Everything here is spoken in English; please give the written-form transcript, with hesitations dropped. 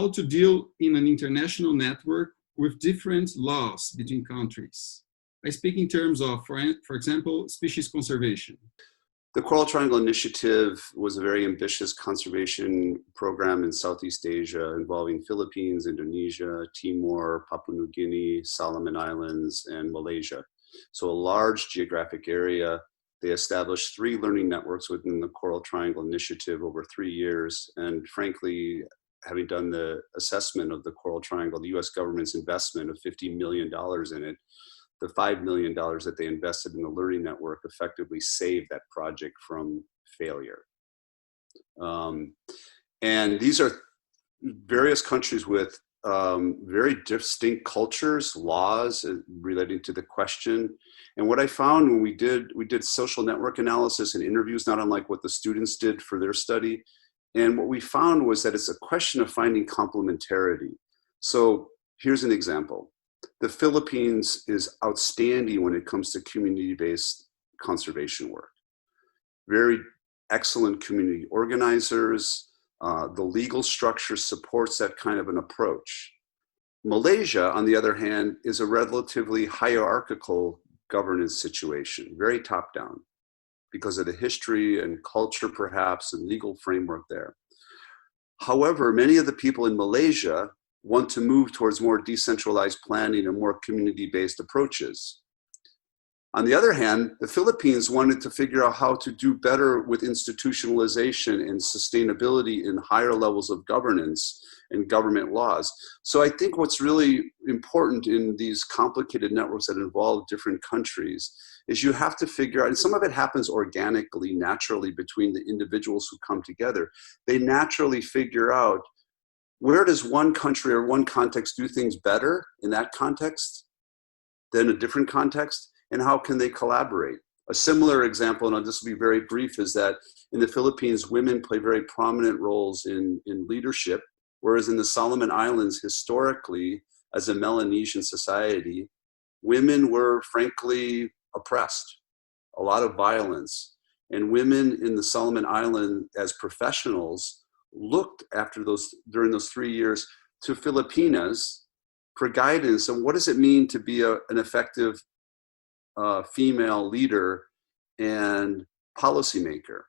how to deal in an international network with different laws between countries. I speak in terms of, for example, species conservation. The Coral Triangle Initiative was a very ambitious conservation program in Southeast Asia involving Philippines, Indonesia, Timor, Papua New Guinea, Solomon Islands, and Malaysia. So a large geographic area. They established 3 learning networks within the Coral Triangle Initiative over 3 years. And frankly, having done the assessment of the Coral Triangle, the US government's investment of $50 million in it, the $5 million that they invested in the learning network effectively saved that project from failure. And these are various countries with very distinct cultures, laws relating to the question. And what I found when we did social network analysis and interviews, not unlike what the students did for their study. And what we found was that it's a question of finding complementarity. So here's an example. The Philippines is outstanding when it comes to community-based conservation work. Very excellent community organizers. The legal structure supports that kind of an approach. Malaysia, on the other hand, is a relatively hierarchical governance situation, very top-down, because of the history and culture, perhaps, and legal framework there. However, many of the people in Malaysia want to move towards more decentralized planning and more community-based approaches. On the other hand, the Philippines wanted to figure out how to do better with institutionalization and sustainability in higher levels of governance and government laws. So I think what's really important in these complicated networks that involve different countries is you have to figure out, and some of it happens organically, naturally between the individuals who come together. They naturally figure out, where does one country or one context do things better in that context than a different context, and how can they collaborate? A similar example, and I'll just be very brief, is that in the Philippines, women play very prominent roles in leadership, whereas in the Solomon Islands, historically, as a Melanesian society, women were frankly oppressed, a lot of violence. And women in the Solomon Islands as professionals looked during those 3 years to Filipinas for guidance on what does it mean to be an effective female leader and policymaker.